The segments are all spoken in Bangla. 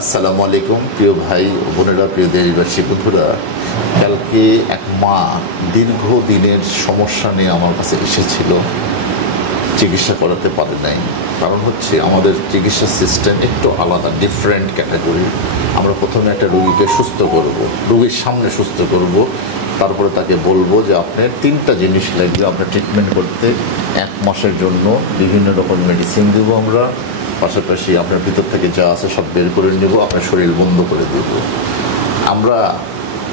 আসসালামু আলাইকুম প্রিয় ভাই ও বোনেরা, প্রিয় দেশবাসী বন্ধুরা। কালকে এক মা দীর্ঘদিনের সমস্যা নিয়ে আমার কাছে এসেছিল, চিকিৎসা করাতে পারে নাই। কারণ হচ্ছে আমাদের চিকিৎসা সিস্টেম একটু আলাদা, ডিফারেন্ট ক্যাটাগরি। আমরা প্রথমে একটা রোগীকে সুস্থ করব, রোগীর সামনে সুস্থ করব, তারপরে তাকে বলবো যে আপনার 3টা জিনিস লাগবে আপনার ট্রিটমেন্ট করতে। 1 মাসের জন্য বিভিন্ন রকম মেডিসিন দেবো আমরা, পাশাপাশি আপনার ভিতর থেকে যা আছে সব বের করে নেব, আপনার শরীর বন্ধ করে দেব। আমরা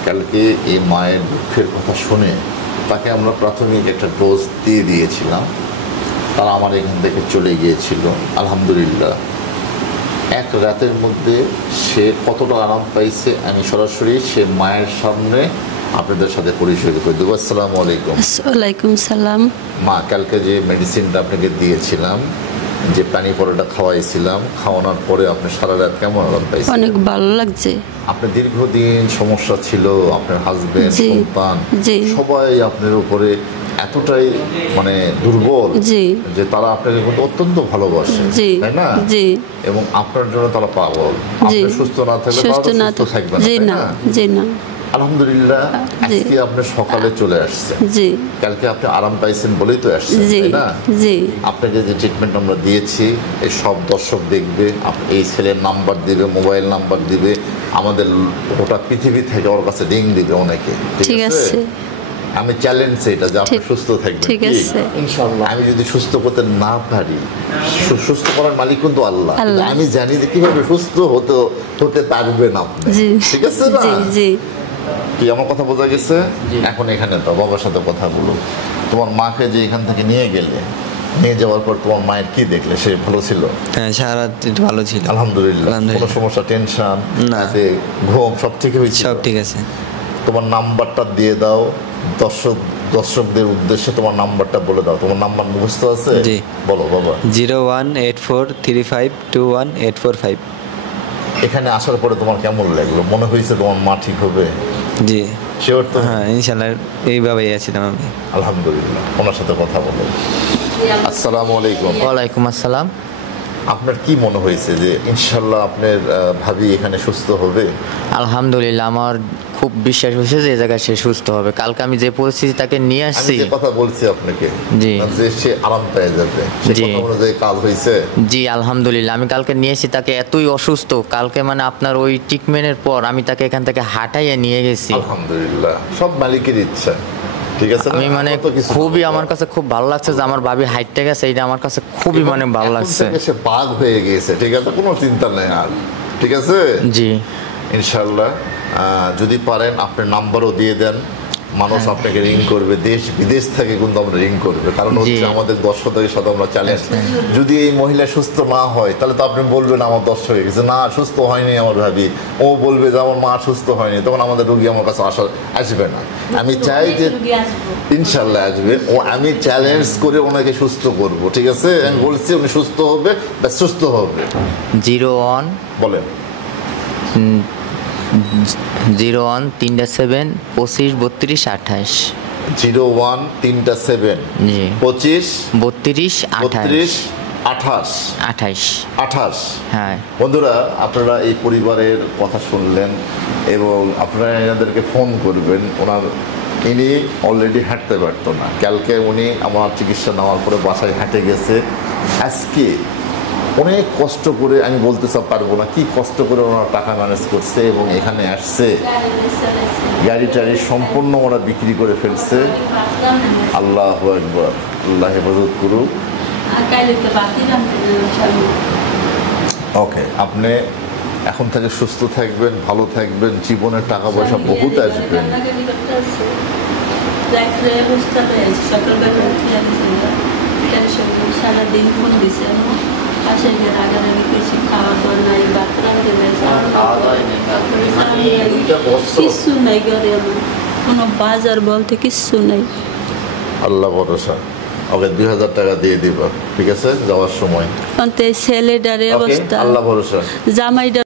কালকে এই মায়ের দুঃখের কথা শুনে তাকে আমরা প্রাথমিক একটা ডোজ দিয়ে দিয়েছিলাম। তারা আমার এখান থেকে চলে গিয়েছিল। আলহামদুলিল্লাহ, এক রাতের মধ্যে সে কতটা আরাম পাইছে আমি সরাসরি সে মায়ের সামনে আপনাদের সাথে পরিচয় করে দেবো। আসসালামু আলাইকুম। ওয়ালাইকুম সালাম। মা, কালকে যে মেডিসিনটা আপনাকে দিয়েছিলাম, যে পানি পরোটা খাওয়াইছিলাম, খাওয়ানোর পরে আপনি সারা রাত কেমন আরাম পাইছেন? অনেক ভালো লাগছে। আপনার দীর্ঘদিন সমস্যা ছিল, আপনার হাজবেন্ড, সন্তান সবাই আপনার উপরে এতটাই মানে দুর্বল যে তারা আপনাকে কিন্তু অত্যন্ত ভালোবাসে, তাই না? এবং আপনার জন্য তারা পাগল। আপনি সুস্থ না থাকলে তারা সুস্থ থাকবে না। আলহামদুলিল্লাহ, আজকে আপনি সকালে চলে আসছেন। কালকে আপনি আরাম পাইছেন বলেই তো আসছেন, তাই না? আপনাকে যে ট্রিটমেন্ট আমরা দিয়েছি এই সব দর্শক দেখবে, এই ছেলের নাম্বার দিবে, মোবাইল নাম্বার দিবে, আমাদের গোটা পৃথিবী থেকে ওর কাছে রিং দিবে অনেকে, ঠিক আছে? আমি চ্যালেঞ্জ এটা যে আপনি সুস্থ থাকবেন, ঠিক আছে ইনশাআল্লাহ। আমি যদি সুস্থ করতে না পারি, সুস্থ করার মালিক কিন্তু আল্লাহ। আমি জানি যে কিভাবে সুস্থ হতে পারবেন আপনি, ঠিক আছে না? কি আমার কথা বোঝা গেছে? এখন এখানে তো বাবার সাথে কথা বলো। তোমার মাকে যে এখান থেকে নিয়ে গেলে, নিয়ে যাওয়ার পর তোমার মায়ের কি দেখলে? সে ভালো ছিল? হ্যাঁ, সারা রাত ভালো ছিল আলহামদুলিল্লাহ। কোনো সমস্যা, টেনশন না, ঘুম সব ঠিক হয়েছে? সব ঠিক আছে। তোমার নাম্বারটা দিয়ে দাও, দর্শকদের উদ্দেশ্যে তোমার নাম্বারটা বলে দাও। তোমার নাম্বার মুখস্থ আছে? জি, বলো বাবা। 018435218545। এখানে আসার পরে তোমার কেমন লাগলো? মনে হয়েছে তোমার মা ঠিক হবে? জি শিওর তো? হ্যাঁ, ইনশাআল্লাহ এইভাবেই আছিলাম আমি। আলহামদুলিল্লাহ। ওনার সাথে কথা বলো। আসসালামু আলাইকুম। ওয়ালাইকুম আসসালাম। আপনার কি মনে হয়েছে যে ইনশাআল্লাহ আপনার ভাবি এখানে সুস্থ হবে? আলহামদুলিল্লাহ, আমার খুব বিশ্বাস হয়েছে যে এই জায়গায় সে সুস্থ হবে। কালকে আমি যে পরিস্থিতি তাকে নিয়ে আসছি, আমি যে কথা বলছি আপনাকে, জি, যে সে আরাম পেয়ে যাবে, সে কথা অনুযায়ী কাজ হয়েছে? জি আলহামদুলিল্লাহ। আমি কালকে নিয়ে এসেছি, তাকে এতই অসুস্থ, কালকে মানে আপনার ওই ট্রিটমেন্টের পর আমি তাকে এখান থেকে হাঁটাইয়ে নিয়ে গেছি। আলহামদুলিল্লাহ, সব মালিকের ইচ্ছা, ঠিক আছে। আমি মানে খুবই, আমার কাছে খুব ভালো লাগছে যে আমার ভাবি হাইটে গেছে, এটা আমার কাছে খুবই মানে ভালো লাগছে। সে বাঘ হয়ে গেছে, ঠিক আছে, কোনো চিন্তা নেই আর, ঠিক আছে? জি ইনশাআল্লাহ। যদি পারেন আপনার নাম্বারও দিয়ে দেন, মানুষ আপনাকে রিং করবে, দেশ বিদেশ থেকে কিন্তু আমরা রিং করবে। কারণ হচ্ছে আমাদের দর্শকদের সাথে আমরা চ্যালেঞ্জ। যদি এই মহিলা সুস্থ না হয় তাহলে তো আপনি বলবেন আমার দর্শক হয়ে গেছে, না সুস্থ হয়নি আমার ভাবি, ও বলবে যে আমার মা সুস্থ হয়নি, তখন আমাদের রোগী আমার কাছে আসবে না। আমি চাই যে ইনশাআল্লাহ আসবে, ও আমি চ্যালেঞ্জ করে ওনাকে সুস্থ করব, ঠিক আছে? আমি বলছি উনি সুস্থ হবে, সুস্থ হবে। 01 বলেন 0137 25 32 28। 0137 25 32 28। হ্যাঁ বন্ধুরা, আপনারা এই পরিবারের কথা শুনলেন এবং আপনারা এনাদেরকে ফোন করবেন। ইনি অলরেডি হাঁটতে পারতো না, কালকে উনি আমার চিকিৎসা নেওয়ার পরে বাসায় হাঁটে গেছে। আজকে অনেক কষ্ট করে, আমি বলতে পারবো না কি কষ্ট করে ওনারা টাকা ম্যানেজ করছে এবং এখানে আসছে। গাড়ি টাড়ি সম্পূর্ণ ওরা বিক্রি করে ফেলছে। আল্লাহু আকবার, আল্লাহ হেফাজত করুক। ওকে, আপনি এখন থেকে সুস্থ থাকবেন, ভালো থাকবেন, জীবনের টাকা পয়সা বহুত আসবেন। কিছু নাই ঘরে, কোনো বাজার বলতে কিছু নাই। আল্লাহ ভরসা। ওকে 2000 টাকা দিয়ে দিবা, ঠিক আছে, যাওয়ার সময়। ছেলেটার অবস্থা, আল্লাহ ভরসা। জামাইটা